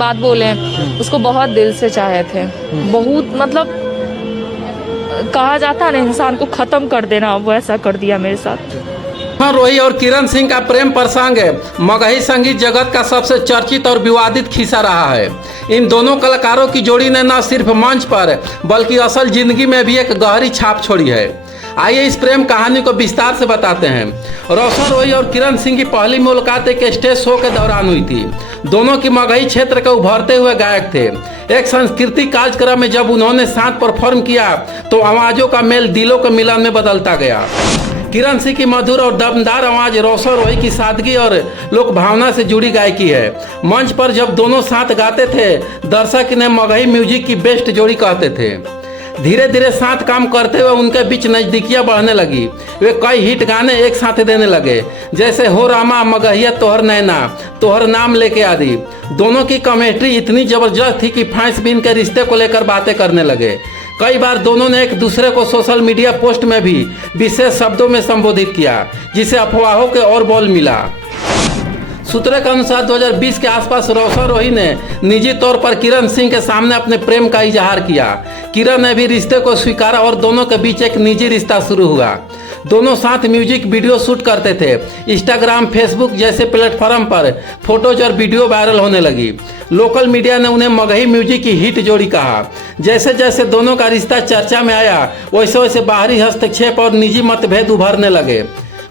बात बोले, उसको बहुत दिल से चाहे थे, बहुत मतलब कहा जाता है ना इंसान को खत्म कर देना, वो ऐसा कर दिया मेरे साथ। रोही और किरण सिंह का प्रेम प्रसंग मगही संगीत जगत का सबसे चर्चित और विवादित खिस्सा रहा है। इन दोनों कलाकारों की जोड़ी ने न सिर्फ मंच पर बल्कि असल जिंदगी में भी एक गहरी छाप छोड़ी है। आइए इस प्रेम कहानी को विस्तार से बताते हैं। रोशन रोही और किरण सिंह की पहली मुलाकात एक स्टेज शो के दौरान हुई थी। दोनों की मगही क्षेत्र के उभरते हुए गायक थे। एक सांस्कृतिक कार्यक्रम में जब उन्होंने साथ परफॉर्म किया तो आवाज़ों का मेल दिलों के मिलन में बदलता गया। किरण सिंह की मधुर और दमदार आवाज़ रोशन रोही की सादगी और लोक भावना से जुड़ी गायकी है। मंच पर जब दोनों साथ गाते थे, दर्शक इन्हें मगही म्यूजिक की बेस्ट जोड़ी कहते थे। धीरे धीरे साथ काम करते हुए उनके बीच नज़दीकियाँ बढ़ने लगी। वे कई हिट गाने एक साथ देने लगे, जैसे हो रामा, मगहिया तोहर नैना, तोहर नाम लेके आदि। दोनों की केमिस्ट्री इतनी ज़बरदस्त थी कि फैंस भी इनके रिश्ते को लेकर बातें करने लगे। कई बार दोनों ने एक दूसरे को सोशल मीडिया पोस्ट में भी विशेष शब्दों में संबोधित किया, जिसे अफवाहों के और बल मिला। सूत्रों के अनुसार 2020 के आसपास रोशन रोही ने निजी तौर पर किरण सिंह के सामने अपने प्रेम का इजहार किया। किरण ने भी रिश्ते को स्वीकारा और दोनों के बीच एक निजी रिश्ता शुरू हुआ। दोनों साथ म्यूजिक वीडियो शूट करते थे। इंस्टाग्राम, फेसबुक जैसे प्लेटफॉर्म पर फोटोज और वीडियो वायरल होने लगी। लोकल मीडिया ने उन्हें मगही म्यूजिक की हिट जोड़ी कहा। जैसे जैसे दोनों का रिश्ता चर्चा में आया, वैसे वैसे बाहरी हस्तक्षेप और निजी मतभेद उभरने लगे।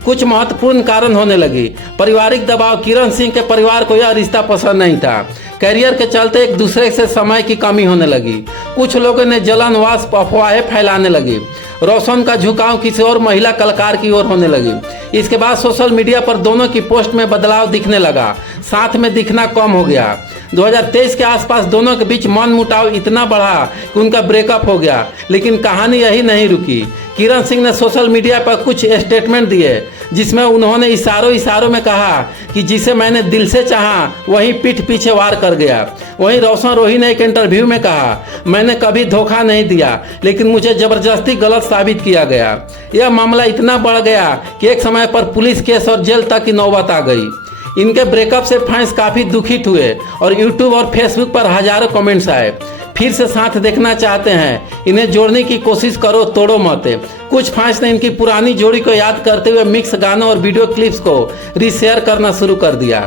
कुछ महत्वपूर्ण कारण होने लगी। पारिवारिक दबाव, किरण सिंह के परिवार को यह रिश्ता पसंद नहीं था। करियर के चलते एक दूसरे से समय की कमी होने लगी। कुछ लोगों ने जलनवास अफवाहें फैलाने लगी। रोशन का झुकाव किसी और महिला कलाकार की ओर होने लगी। इसके बाद सोशल मीडिया पर दोनों की पोस्ट में बदलाव दिखने लगा, साथ में दिखना कम हो गया। 2023 के आसपास दोनों के बीच मनमुटाव इतना बढ़ा कि उनका ब्रेकअप हो गया। लेकिन कहानी यही नहीं रुकी। किरण सिंह ने सोशल मीडिया पर कुछ स्टेटमेंट दिए, जिसमें उन्होंने इशारों में कहा कि जिसे मैंने दिल से चाहा वही पीठ पीछे वार कर गया। वहीं रोशन रोही ने एक इंटरव्यू में कहा, मैंने कभी धोखा नहीं दिया, लेकिन मुझे जबरदस्ती गलत साबित किया गया। यह मामला इतना बढ़ गया कि एक समय पर पुलिस केस और जेल तक की नौबत आ गई। इनके ब्रेकअप से फैंस काफ़ी दुखित हुए और यूट्यूब और फेसबुक पर हजारों कमेंट्स आए। फिर से साथ देखना चाहते हैं, इन्हें जोड़ने की कोशिश करो, तोड़ो मत। कुछ फैंस ने इनकी पुरानी जोड़ी को याद करते हुए मिक्स गानों और वीडियो क्लिप्स को रीशेयर करना शुरू कर दिया।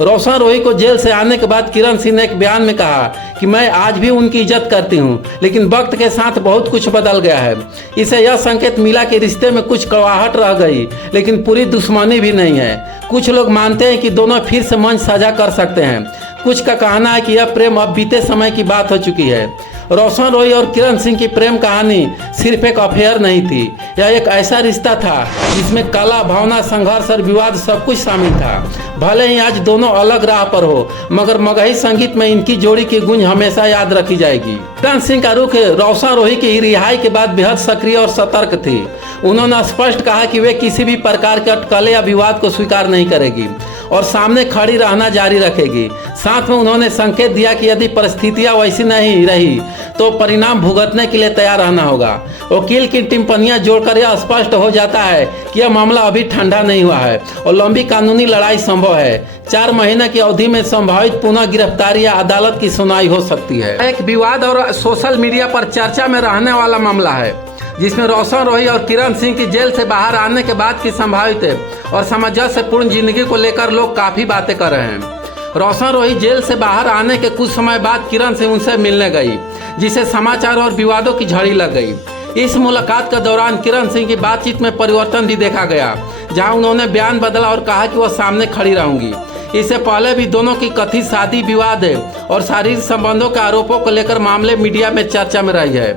रोशन रोही को जेल से आने के बाद किरण सिंह ने एक बयान में कहा कि मैं आज भी उनकी इज्जत करती हूँ, लेकिन वक्त के साथ बहुत कुछ बदल गया है। इसे यह संकेत मिला कि रिश्ते में कुछ कड़वाहट रह गई, लेकिन पूरी दुश्मनी भी नहीं है। कुछ लोग मानते हैं कि दोनों फिर से मंच साझा कर सकते हैं। कुछ का कहना है कि यह प्रेम अब बीते समय की बात हो चुकी है। रोशन रोही और किरण सिंह की प्रेम कहानी सिर्फ एक अफेयर नहीं थी, यह एक ऐसा रिश्ता था जिसमें कला, भावना, संघर्ष और विवाद सब कुछ शामिल था। भले ही आज दोनों अलग राह पर हो, मगर मगही संगीत में इनकी जोड़ी की गूंज हमेशा याद रखी जाएगी। किरण सिंह का रुख रोशन रोही की रिहाई के बाद बेहद सक्रिय और सतर्क थी। उन्होंने स्पष्ट कहा कि वे किसी भी प्रकार के अटकलें या विवाद को स्वीकार नहीं करेगी और सामने खड़ी रहना जारी रखेगी। साथ में उन्होंने संकेत दिया कि यदि परिस्थितियां वैसी नहीं रही तो परिणाम भुगतने के लिए तैयार रहना होगा। वकील की टिप्पणियां जोड़कर यह स्पष्ट हो जाता है कि यह मामला अभी ठंडा नहीं हुआ है और लंबी कानूनी लड़ाई संभव है। 4 महीने की अवधि में संभावित पुनः गिरफ्तारी या अदालत की सुनवाई हो सकती है। एक विवाद और सोशल मीडिया पर चर्चा में रहने वाला मामला है, जिसमें रोशन रोही और किरण सिंह की जेल से बाहर आने के बाद की संभावित और सामंजस्यपूर्ण जिंदगी को लेकर लोग काफ़ी बातें कर रहे हैं। रोशन रोही जेल से बाहर आने के कुछ समय बाद किरण सिंह उनसे मिलने गई, जिसे समाचार और विवादों की झड़ी लग गई। इस मुलाकात के दौरान किरण सिंह की बातचीत में परिवर्तन भी देखा गया, जहां उन्होंने बयान बदला और कहा कि वह सामने खड़ी रहूंगी। इससे पहले भी दोनों की कथित शादी, विवाद और शारीरिक संबंधों के आरोपों को लेकर मामले मीडिया में चर्चा में रही है।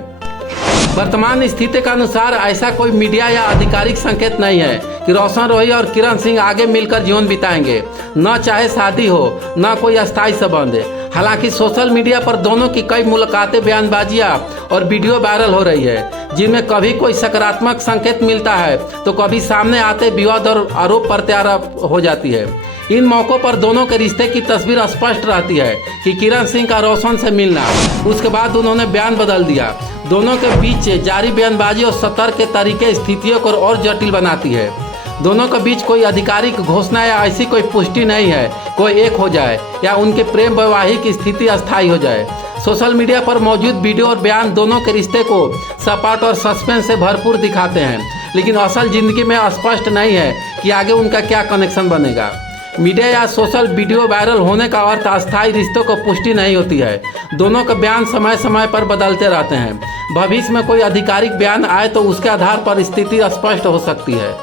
वर्तमान स्थिति के अनुसार ऐसा कोई मीडिया या आधिकारिक संकेत नहीं है कि रोशन रोही और किरण सिंह आगे मिलकर जीवन बिताएंगे, न चाहे शादी हो न कोई अस्थायी संबंध। हालांकि सोशल मीडिया पर दोनों की कई मुलाकातें, बयानबाजियां और वीडियो वायरल हो रही है, जिनमें कभी कोई सकारात्मक संकेत मिलता है तो कभी सामने आते विवाद और आरोप प्रत्यारोप हो जाती है। इन मौक़ों पर दोनों के रिश्ते की तस्वीर स्पष्ट रहती है कि किरण सिंह का रोशन से मिलना, उसके बाद उन्होंने बयान बदल दिया। दोनों के बीच जारी बयानबाजी और सतर्क के तरीके स्थितियों को और जटिल बनाती है। दोनों के बीच कोई आधिकारिक घोषणा या ऐसी कोई पुष्टि नहीं है कोई एक हो जाए या उनके प्रेम वैवाहिक स्थिति अस्थायी हो जाए। सोशल मीडिया पर मौजूद वीडियो और बयान दोनों के रिश्ते को सपाट और सस्पेंस से भरपूर दिखाते हैं, लेकिन असल जिंदगी में स्पष्ट नहीं है कि आगे उनका क्या कनेक्शन बनेगा। मीडिया या सोशल वीडियो वायरल होने का अर्थ अस्थायी रिश्तों को पुष्टि नहीं होती है। दोनों का बयान समय समय पर बदलते रहते हैं। भविष्य में कोई आधिकारिक बयान आए तो उसके आधार पर स्थिति स्पष्ट हो सकती है।